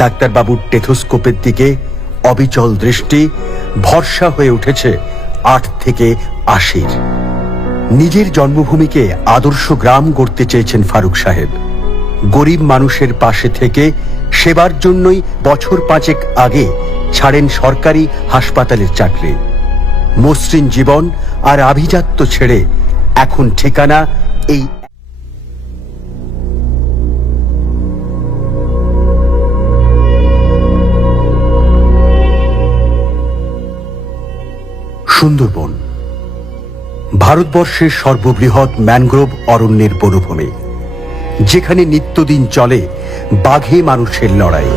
ডাক্তারবাবুর টেথোস্কোপের দিকে অবিচল দৃষ্টি ভরসা হয়ে উঠেছে ৮ থেকে ৮০। নিজের জন্মভূমিকে আদর্শ গ্রাম গড়তে চেয়েছেন ফারুক সাহেব। গরিব মানুষের পাশে থেকে সেবার জন্যই বছর ৫ আগে ছাড়েন সরকারি হাসপাতালের চাকরি। মসৃণ জীবন আর আভিজাত্য ছেড়ে এখন ঠিকানা এই সুন্দরবন, ভারতবর্ষের সর্ববৃহৎ ম্যানগ্রোভ অরণ্যের বনভূমি, যেখানে নিত্যদিন চলে বাঘে মানুষের লড়াই।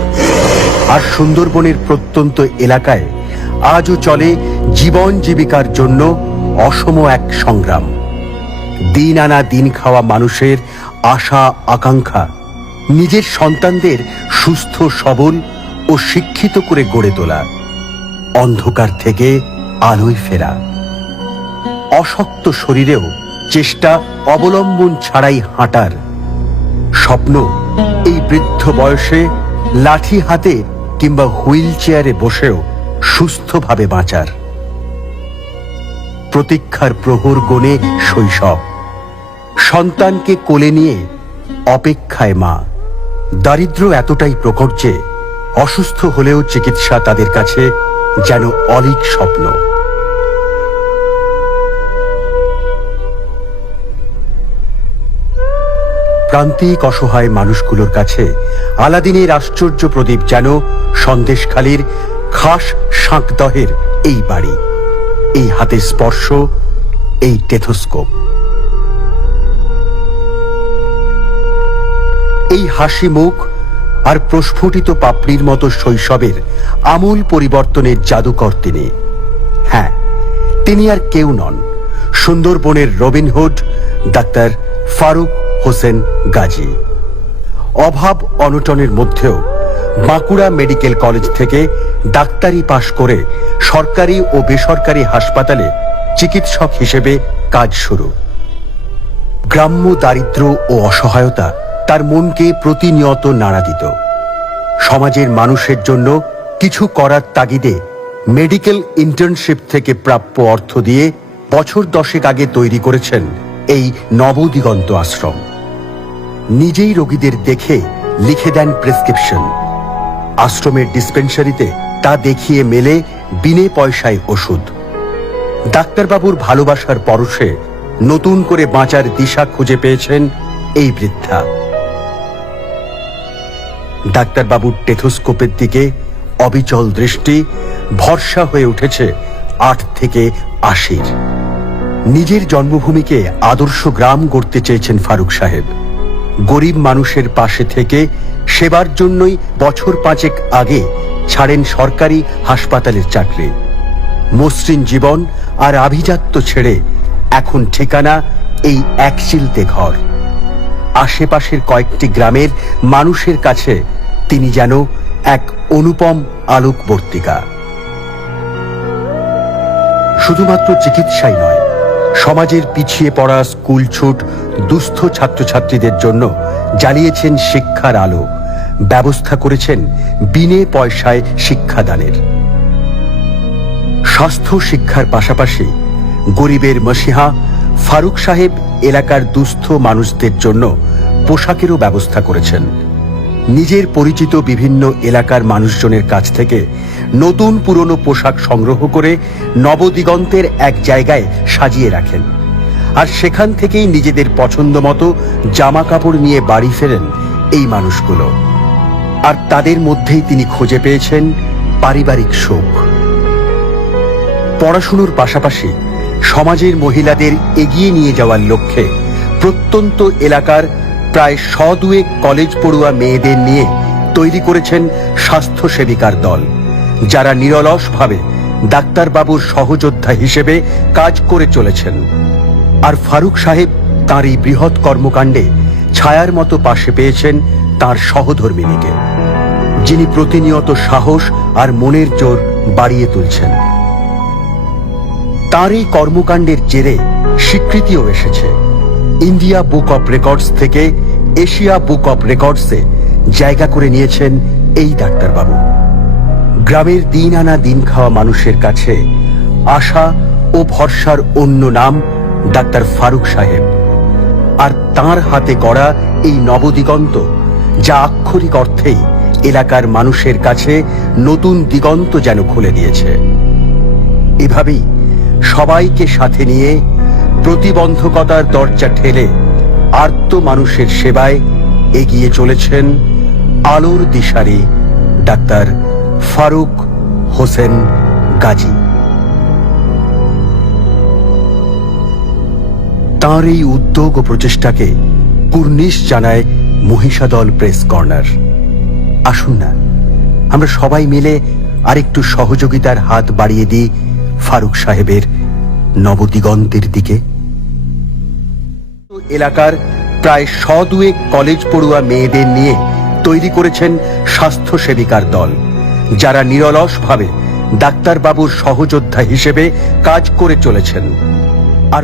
আর সুন্দরবনের প্রত্যন্ত এলাকায় আজও চলে জীবন জীবিকার জন্য অসম এক সংগ্রাম। দিন আনা দিন খাওয়া মানুষের আশা আকাঙ্ক্ষা নিজের সন্তানদের সুস্থ সবল ও শিক্ষিত করে গড়ে তোলা, অন্ধকার থেকে আলোয় ফেরা। অশক্ত শরীরেও চেষ্টা অবলম্বন ছাড়াই হাঁটার স্বপ্ন এই বৃদ্ধ বয়সে লাঠি হাতে কিংবা হুইল চেয়ারে বসেও সুস্থভাবে বাঁচার। প্রতীক্ষার প্রহর গণে শৈশব, সন্তানকে কোলে নিয়ে অপেক্ষায় মা। দারিদ্র্য এতটাই প্রকট যে অসুস্থ হলেও চিকিৎসা তাদের কাছে যেন অলীক স্বপ্ন। প্রান্তিক অসহায় মানুষগুলোর কাছে আলাদিনের আশ্চর্য প্রদীপ যেন সন্দেশখালীর খাস শাঁকদহের এই বাড়ি, এই হাতের স্পর্শ, এই টেথোস্কোপ। এই হাসি মুখ আর প্রস্ফুটিত পাপড়ির মতো শৈশবের আমূল পরিবর্তনের জাদুকর তিনি। হ্যাঁ, তিনি আর কেউ নন, সুন্দরবনের রবিনহুড ডাক্তার ফারুক হোসেন গাজী। অভাব অনটনের মধ্যেও বাঁকুড়া মেডিকেল কলেজ থেকে ডাক্তারি পাশ করে সরকারি ও বেসরকারি হাসপাতালে চিকিৎসক হিসেবে কাজ শুরু। গ্রাম্য দারিদ্র্য ও অসহায়তা তার মনকে প্রতিনিয়ত নাড়া দিত। সমাজের মানুষের জন্য কিছু করার তাগিদে মেডিকেল ইন্টার্নশিপ থেকে প্রাপ্য অর্থ দিয়ে বছর 10 আগে তৈরি করেছেন এই নবদিগন্ত আশ্রম। নিজেই রোগীদের দেখে লিখে দেন প্রেসক্রিপশন। আশ্রমের ডিসপেন্সারিতে তা দেখিয়ে মেলে বিনে পয়সায় ওষুধ। ডাক্তারবাবুর ভালোবাসার পরশে নতুন করে বাঁচার দিশা খুঁজে পেয়েছেন এই বৃদ্ধা। ডাক্তারবাবুর টেথোস্কোপের দিকে অবিচল দৃষ্টি ভরসা হয়ে উঠেছে ৮ থেকে ৮০। নিজের জন্মভূমিকে আদর্শ গ্রাম গড়তে চেয়েছেন ফারুক সাহেব। গরিব মানুষের পাশে থেকে সেবার জন্যই বছর ৫ আগে ছাড়েন সরকারি হাসপাতালের চাকরি। মসৃণ জীবন আর আভিজাত্য ছেড়ে এখন ঠিকানা এই একচিলতে ঘর। আশেপাশের কয়েকটি গ্রামের মানুষের কাছে তিনি যেন এক অনুপম আলোকবর্তিকা। শুধুমাত্র চিকিৎসাই নয়, সমাজের পিছিয়ে পড়া স্কুল ছুট দুস্থ ছাত্রছাত্রীদের জন্য জ্বালিয়েছেন শিক্ষার আলো, ব্যবস্থা করেছেন বিনে পয়সায় শিক্ষাদানের। স্বাস্থ্য শিক্ষার পাশাপাশি গরিবের মসিহা ফারুক সাহেব এলাকার দুস্থ মানুষদের জন্য পোশাকেরও ব্যবস্থা করেছেন। নিজের পরিচিত বিভিন্ন এলাকার মানুষজনের কাছ থেকে নতুন পুরনো পোশাক সংগ্রহ করে নবদিগন্তের এক জায়গায় সাজিয়ে রাখেন, আর সেখান থেকেই নিজেদের পছন্দ মতো জামা কাপড় নিয়ে বাড়ি ফেরেন এই মানুষগুলো। আর তাদের মধ্যেই তিনি খুঁজে পেয়েছেন পারিবারিক সুখ। পড়াশুনোর পাশাপাশি সমাজের মহিলাদের এগিয়ে নিয়ে যাওয়ার লক্ষ্যে প্রত্যন্ত এলাকার প্রায় 100 কলেজ পড়ুয়া মেয়েদের নিয়ে তৈরি করেছেন স্বাস্থ্য সেবিকার দল, যারা নিরলসভাবে ডাক্তারবাবুর সহযোদ্ধা হিসেবে কাজ করে চলেছেন। আর ফারুক সাহেব তাঁর এই বৃহৎ কর্মকাণ্ডে ছায়ার মতো পাশে পেয়েছেন তাঁর সহধর্মিণীকে, যিনি প্রতিনিয়ত সাহস আর মনের জোর বাড়িয়ে তুলছেন। তাঁর এই কর্মকাণ্ডের জেরে স্বীকৃতিও এসেছে। ইন্ডিয়া বুক অব রেকর্ডস থেকে এশিয়া বুক অব রেকর্ডসে জায়গা করে নিয়েছেন এই ডাক্তারবাবু। গ্রামের দিন আনা দিন খাওয়া মানুষের কাছে আশা ও ভরসার অন্য নাম ডাক্তার ফারুক সাহেব। আর তাঁর হাতে গড়া এই নবদিগন্ত, যা আক্ষরিক অর্থেই এলাকার মানুষের কাছে নতুন দিগন্ত যেন খুলে দিয়েছে। এভাবেই সবাইকে সাথে নিয়ে প্রতিবন্ধকতার দরজা ঠেলে আর্ত মানুষের সেবায় এগিয়ে চলেছেন আলোর দিশারি ডাক্তার ফারুক হোসেন গাজী। তাঁর এই উদ্যোগ ও প্রচেষ্টাকে কুর্নিশ জানায় মহিষাদল প্রেস কর্নার। আসুন না, আমরা সবাই মিলে আরেকটু সহযোগিতার হাত বাড়িয়ে দিই ফারুক সাহেবের নবদিগন্তের দিকে। এলাকার প্রায় 100 কলেজ পড়ুয়া মেয়েদের নিয়ে তৈরি করেছেন স্বাস্থ্য সেবিকার দল, যারা নিরলসভাবে ডাক্তারবাবুর সহযোদ্ধা হিসেবে কাজ করে চলেছেন। আর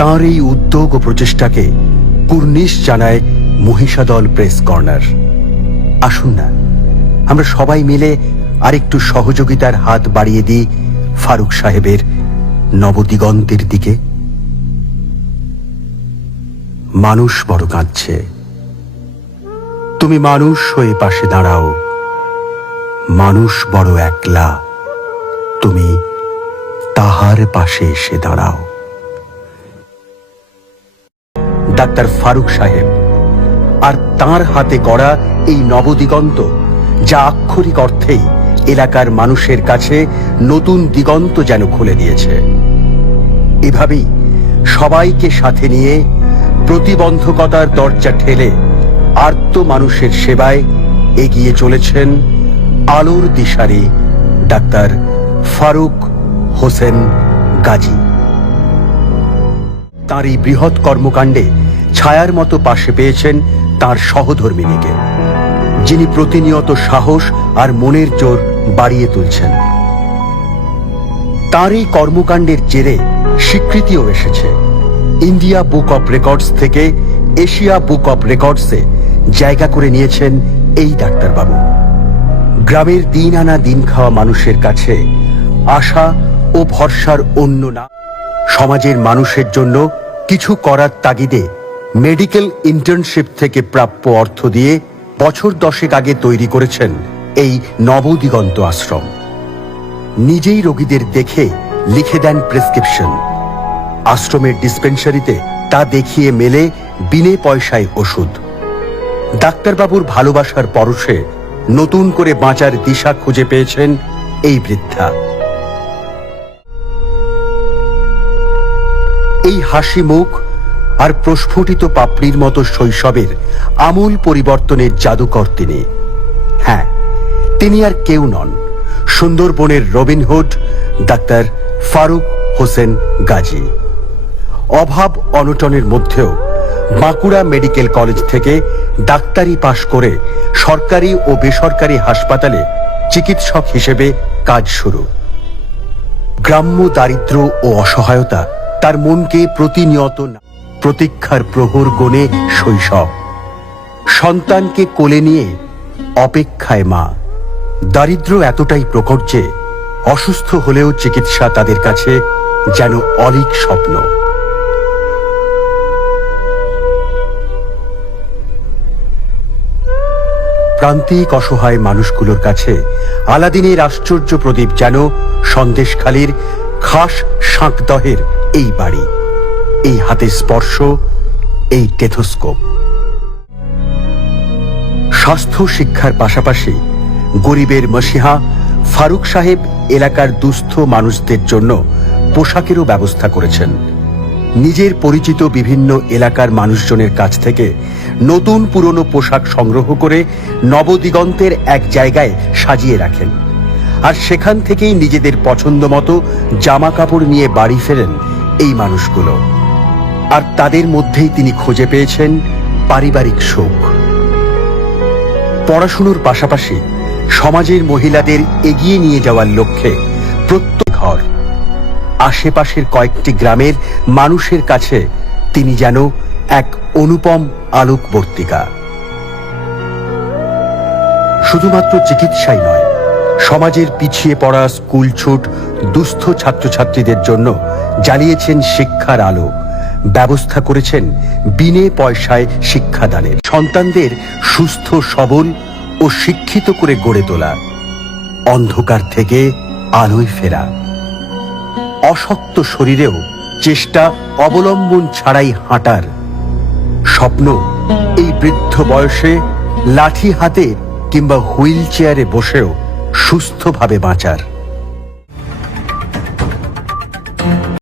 তাঁর এই উদ্যোগ ও প্রচেষ্টাকে কুর্নিশ জানায় মহিষাদল প্রেস কর্নার। আসুন না, আমরা সবাই মিলে আরেকটু সহযোগিতার হাত বাড়িয়ে দিই ফারুক সাহেবের নবদিগন্তের দিকে। মানুষ বড় কাঁদছে, তুমি মানুষ হয়ে পাশে দাঁড়াও। মানুষ বড় একলা, তুমি তাহার পাশে এসে দাঁড়াও। ডাক্তার ফারুক সাহেব আর তাঁর হাতে গড়া এই নবদিগন্ত, যা আক্ষরিক অর্থেই এলাকার মানুষের কাছে নতুন দিগন্ত যেন খুলে দিয়েছে। এভাবেই সবাইকে সাথে নিয়ে প্রতিবন্ধকতার দরজা ঠেলে আর্ত মানুষের সেবায় এগিয়ে চলেছেন আলোর দিশারি ডাক্তার ফারুক হোসেন গাজী। তাঁর এই বৃহৎ কর্মকাণ্ডে ছায়ার মতো পাশে পেয়েছেন তাঁর সহধর্মিণীকে, যিনি প্রতিনিয়ত সাহস আর মনের জোর বাড়িয়ে তুলছেন। তাঁর এই কর্মকাণ্ডের জেরে স্বীকৃতিও এসেছে। ইন্ডিয়া বুক অব রেকর্ডস থেকে এশিয়া বুক অব রেকর্ডসে জায়গা করে নিয়েছেন এই ডাক্তারবাবু। গ্রামের দিন আনা দিন খাওয়া মানুষের কাছে আশা ও ভরসার অন্য নাম। সমাজের মানুষের জন্য কিছু করার তাগিদে মেডিকেল ইন্টার্নশিপ থেকে প্রাপ্য অর্থ দিয়ে বছর 10 আগে তৈরি করেছেন এই নবদিগন্ত আশ্রম। নিজেই রোগীদের দেখে লিখে দেন প্রেসক্রিপশন। আশ্রমের ডিসপেন্সারিতে তা দেখিয়ে মেলে বিনে পয়সায় ওষুধ। ডাক্তারবাবুর ভালোবাসার পরশে নতুন করে বাঁচার দিশা খুঁজে পেয়েছেন এই বৃদ্ধা। এই হাসি মুখ আর প্রস্ফুটিত পাপড়ির মতো শৈশবের আমূল পরিবর্তনের জাদুকর তিনি। হ্যাঁ, তিনি আর কেউ নন, সুন্দরবনের রবিনহুড ডাক্তার ফারুক হোসেন গাজী। অভাব অনটনের মধ্যেও বাঁকুড়া মেডিকেল কলেজ থেকে ডাক্তারি পাশ করে সরকারি ও বেসরকারি হাসপাতালে চিকিৎসক হিসেবে কাজ শুরু। গ্রাম্য দারিদ্র্য ও অসহায়তা তার মনকে প্রতিনিয়ত প্রতীক্ষার প্রহর গণে শৈশব। সন্তানকে কোলে নিয়ে অপেক্ষায় মা। দারিদ্র্য এতটাই প্রকট যে অসুস্থ হলেও চিকিৎসা তাদের কাছে যেন অলীক স্বপ্ন। প্রান্তিক অসহায় মানুষগুলোর কাছে আলাদিনের আশ্চর্য প্রদীপ যেন সন্দেশখালীর খাস শাঁকদহের এই বাড়ি, এই হাতের স্পর্শ, এই টেথোস্কোপ। স্বাস্থ্য শিক্ষার পাশাপাশি গরিবের মসিহা ফারুক সাহেব এলাকার দুস্থ মানুষদের জন্য পোশাকেরও ব্যবস্থা করেছেন। নিজের পরিচিত বিভিন্ন এলাকার মানুষজনের কাছ থেকে নতুন পুরনো পোশাক সংগ্রহ করে নবদিগন্তের এক জায়গায় সাজিয়ে রাখেন, আর সেখান থেকেই নিজেদের পছন্দ মতো জামা কাপড় নিয়ে বাড়ি ফেরেন এই মানুষগুলো। আর তাদের মধ্যেই তিনি খুঁজে পেয়েছেন পারিবারিক সুখ। পড়াশুনোর পাশাপাশি সমাজের মহিলাদের এগিয়ে নিয়ে যাওয়ার লক্ষ্যে প্রত্যেক ঘর, আশেপাশের কয়েকটি গ্রামের মানুষের কাছে তিনি যেন এক অনুপম আলোকবর্তিকা। শুধুমাত্র চিকিৎসাই নয়, সমাজের পিছিয়ে পড়া স্কুল ছুট দুস্থ ছাত্রছাত্রীদের জন্য জ্বালিয়েছেন শিক্ষার আলো, ব্যবস্থা করেছেন বিনে পয়সায় শিক্ষাদানের, সন্তানদের সুস্থ সবল ও শিক্ষিত করে গড়ে তোলা, অন্ধকার থেকে আলোয় ফেরা। অশক্ত শরীরেও চেষ্টা অবলম্বন ছাড়াই হাঁটার স্বপ্ন এই বৃদ্ধ বয়সে লাঠি হাতে কিংবা হুইল চেয়ারে বসেও সুস্থভাবে বাঁচার।